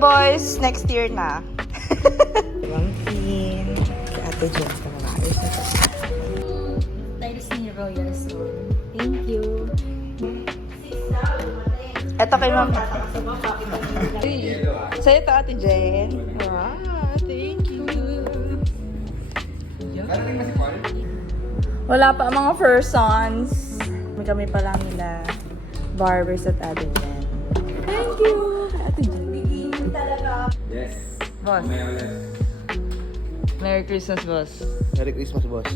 boys, next year na. Pamangkin. Si Ate Jen ka na maayos na ito. Tiles ni Royal Stone. Thank you. Ito kay Ma'am. Sa'yo ito, Ate Jen. Wow, thank you. Wala pa ang mga persons. Kami pa lang nila. Barbers at Ate Jen. Thank you, Ate Jen. Yes. Boss. Merry Christmas, boss. Merry Christmas, boss.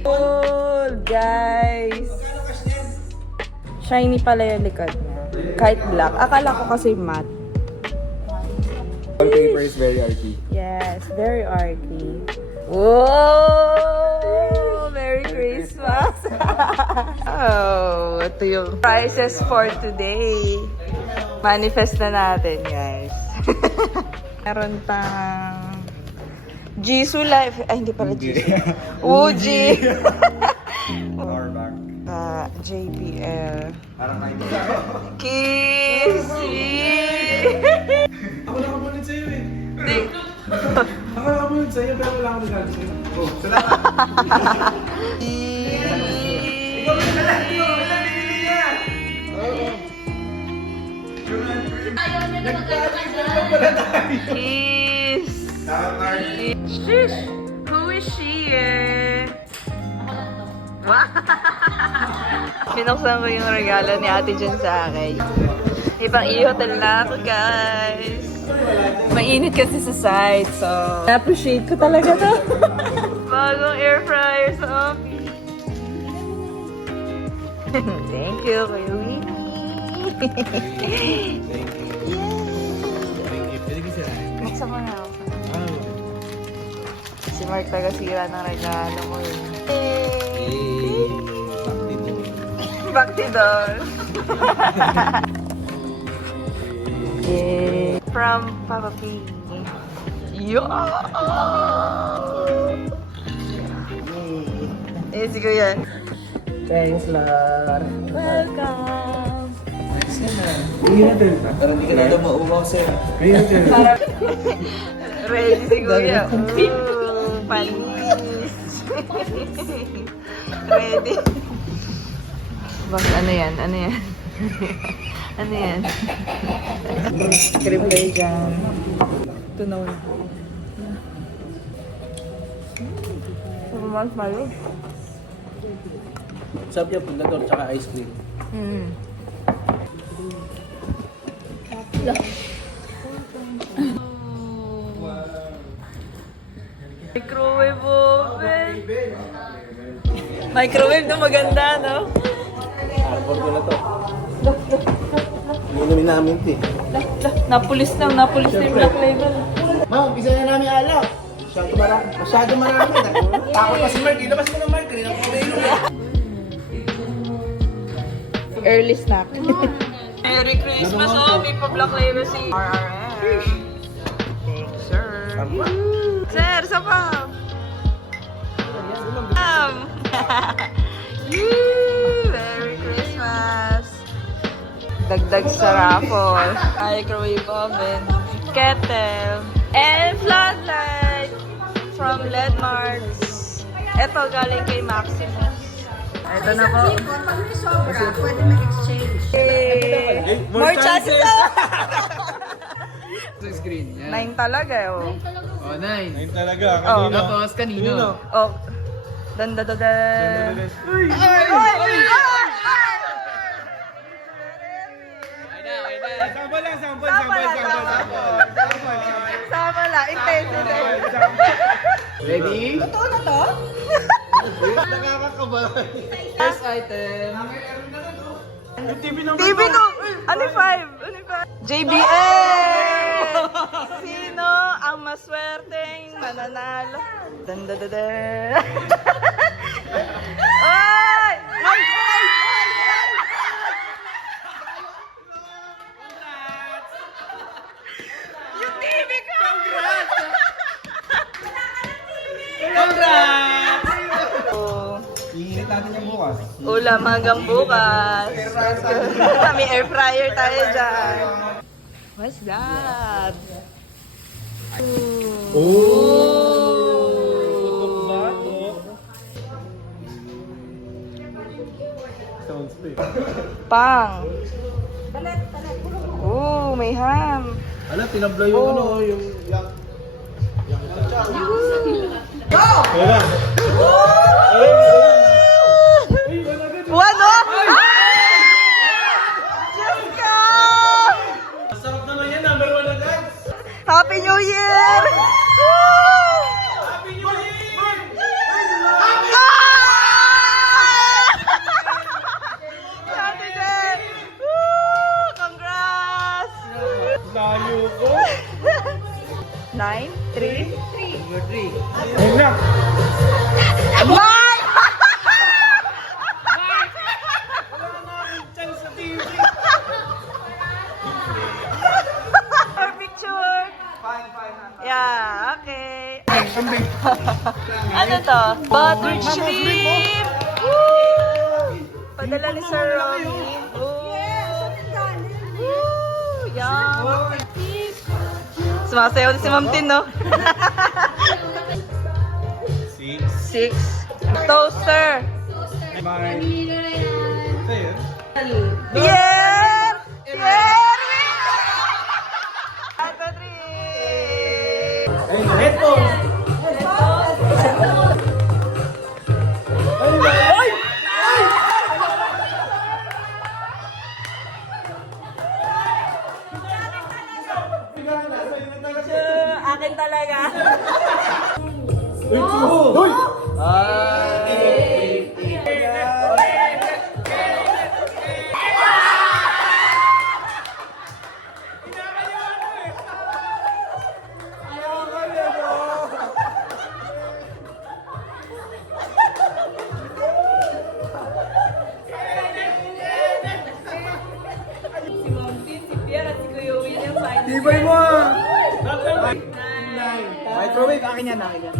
Cool, guys. Shiny pala yung likod niya. Kahit black. Akala ko kasi matte. Wallpaper is very arty. Yes, very arty. Whoa! Merry Christmas! Oh, ito yung prices for today. Manifest na natin, guys. Meron pang Jisoo Life. Ay, hindi pala Jisoo. Uji! Powerback. JBL. Parang may Kissy! Ako nakapunod sa'yo eh. Di. Ako nakapunod sa'yo pero wala akong nagagawa sa'yo. Oh, Kiss! Shish! Who is she eh? Wow! Pinuksan ko yung regalo ni Ate Jen sa akin. Ibang i-hotel na ako, guys. Mainit kasi sa side, so na-appreciate ko talaga to. Bagong air fryer sa office. Thank you, Kuya Winnie. Buksan mo na ako. Si Mark taga-sira ng regalo mo yun. Baktidol. Yay. From Papa P. Yo! Eh, si Kuya. thanks, Lord. Welcome! Hindi natin. Parang hindi ka na daw maumaw sa'yo. Hindi natin. Ready si Kuya. Ooh, panis. Ready. Boss, ano yan? Ano yan? Ano yan? Cream kayo dyan. Tunaw na. Mas malo. Sabi niya, pundador, tsaka ice cream. Microwave oven. Microwave na maganda, no? Harbor ko na to. Inumin namin ito eh. Napulis na yung black label. Ma'am, umpisa na namin alak. Masyado marami. Takot pa si Mark. Ilabas mo na Mark. Kanina ko kumainom eh. Early snack. Merry Christmas, oh! May pa-black label si RRM. Thanks, sir. Sir, sapa! Merry Christmas! Dagdag sa raffle. Microwave oven, kettle, and floodlight from Ledmarks. Ito galing kay Maximus. Ito na po. Pag may sobra, pwede ma-exchange. Yay! More chances na! Sa screen. Yan. 9 talaga eh. Oh. Oh, nice. Ayun talaga. Oh. Tapos kanino? Oh. Dan. Uy! Sample lang, sample. Sama lang. Intensity. Ready? Totoo na to? Nakakakabalan. First item. TV TV no! Ano 5? JBL! Sino ang maswerteng mananalo? Dan. Ay! Yung TV ko! Congrats! Iinit natin yung bukas. Ulam hanggang bukas. May air fryer tayo dyan. What's that? Pang. Oh, may ham. Ano, tinabla yung ano, yung... Ano? Diyos ko! Sarap naman yan, number 1 agad! Happy New Year! Happy New Year! Happy Day! Woo! Congrats! Layo ko! 9, 3, Ayun na! Mark! Chance sa TV! For picture! Yeah, okay. Ano to? Buttered shrimp! Woo! Padala ni Sir Romy. Woo! Yum! Sumasayaw na si Ma'am Tin, no? 6. Toaster! Pierre! Pierre! 1, 2, 3! Ayun, headphones! Akin talaga. Uy! Si Ma'am Tin, si Pierre at si Kuya William. Tibay mo ah! Microwave, akin yan, akin yan.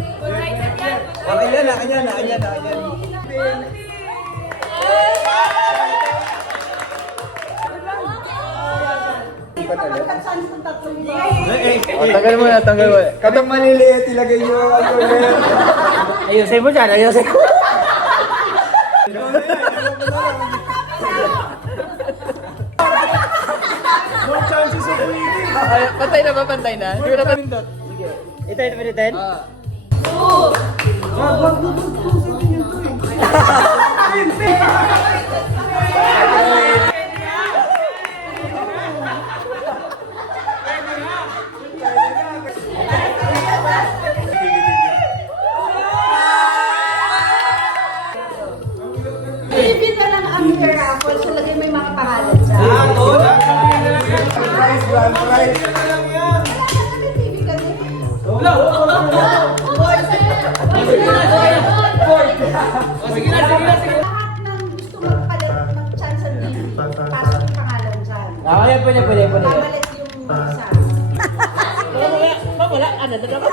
Akin yan, akin yan, akin yan, akin yan. Tagal mo na, tagal mo. Katang maliliit, ilagay nyo ang toilet. Ayusin mo dyan, ayusin mo. No chances of winning. Ay, pantay na ba? Pantay na? Hindi ko na panindot. Ito, ito, ito. Ah. Pilipin na lang ang Mr. Raffle, so lagay mo yung mga pangalan dyan. Price, grand price. TV ka din. Lahat ng gusto magpalit ng chance sa TV, pasok yung pangalan dyan. Ayan, pwede. Pamalit yung isa. Wala, ano na naman?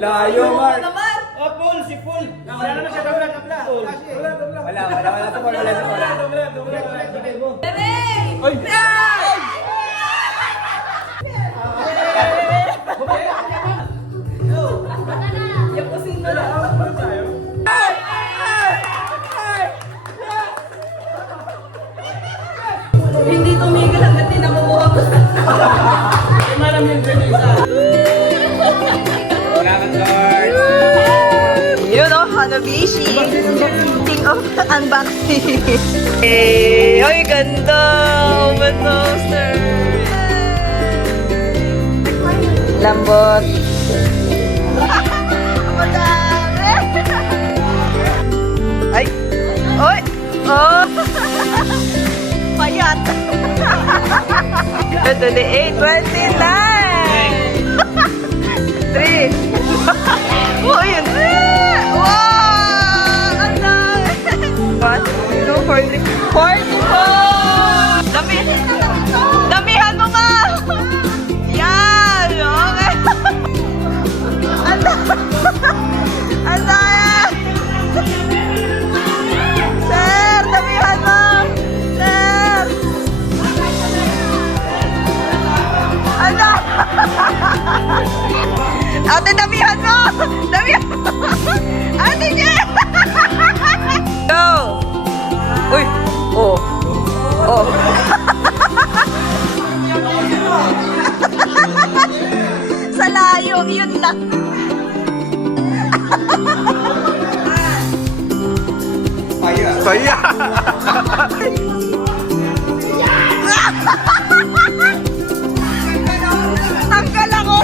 Layo, Mark. Oh, full, si full. Wala naman siya, tabla. Wala sa wala sa wala. Hindi tumigil hanggang tinamuha ko. Wala kang guard. You know, Hanabishi. King of unboxing. Hey, ay ganda. Open toaster. Lambot. Madami. Ay. Oy. Oh. Payat. 28, 29. 3. Oh, yun. Wow! Ang dami. 1, Ate, damihan mo! Damihan mo! Ate Jen! Go! Uy! Oh! Oh! Sa layo, yun lang. Saya! Tanggal ako!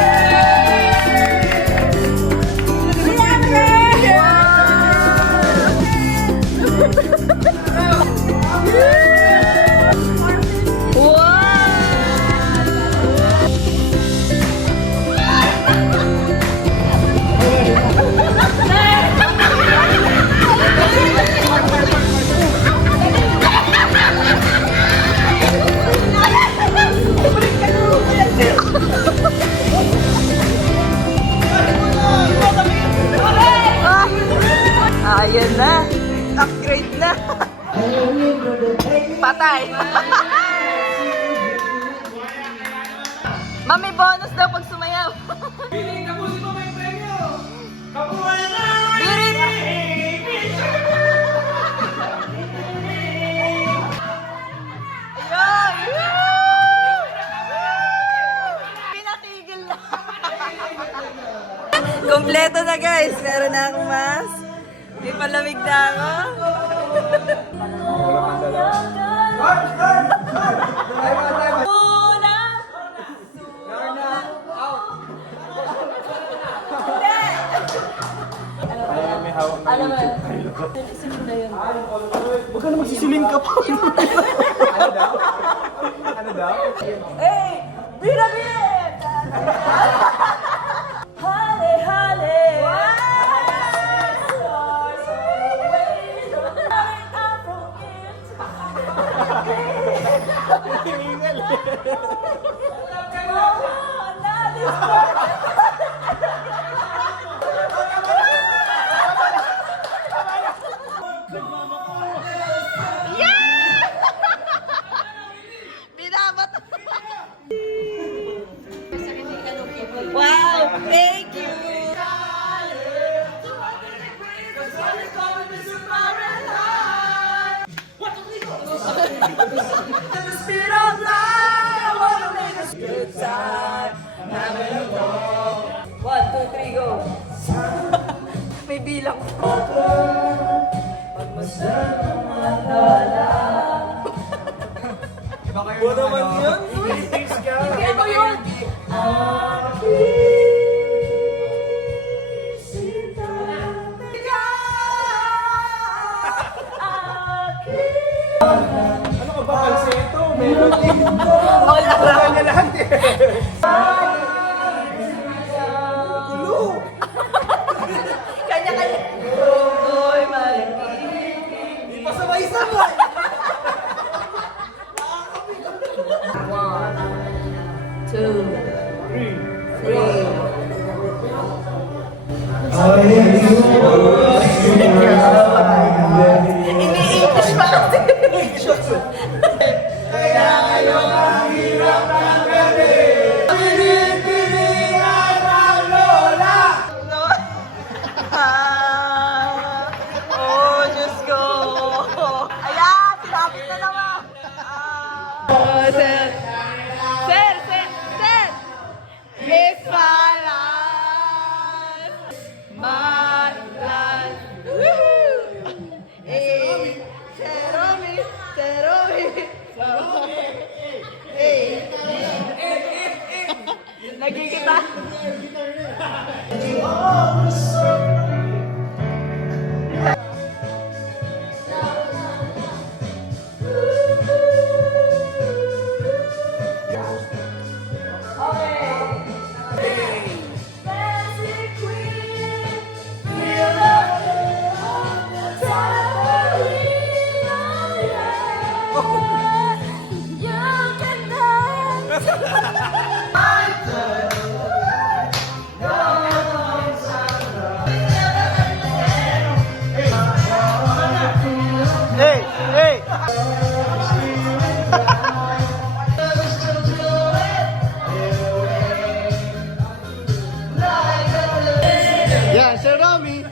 Ayan na. Upgrade na. Patay. Mami, bonus daw pag sumayaw. Birit! Ayun! Pinatigil na. Kompleto na guys. Meron na akong mask. May palamig na ako. Alam mo, sisimula na yun. Huwag ka na magsisiling ka pa. Ano daw? Hey! Bira bira! Hale hale! Wow! Thank you! One, two, three, go! May bilang. Iba naman yun? Hindi ako yun! Ano ka ba? Falsetto, melody. All around. Kanya lahat eh. Gulo. Kanya-kanya. Uy, Mike. Di pa sabay-sabay. One, two, three. Ini-English pa kasi. Kaya ngayon ang hirap ng gabi. Pinipilingan ng lola. No. Oh, Diyos ko. Ayan, sinabi na naman. Sir. Sir, sir, sir. It's my life. My life. Woohoo! Hey. Seromi, Seromi. Hey. Nagkikita. Sir Romy.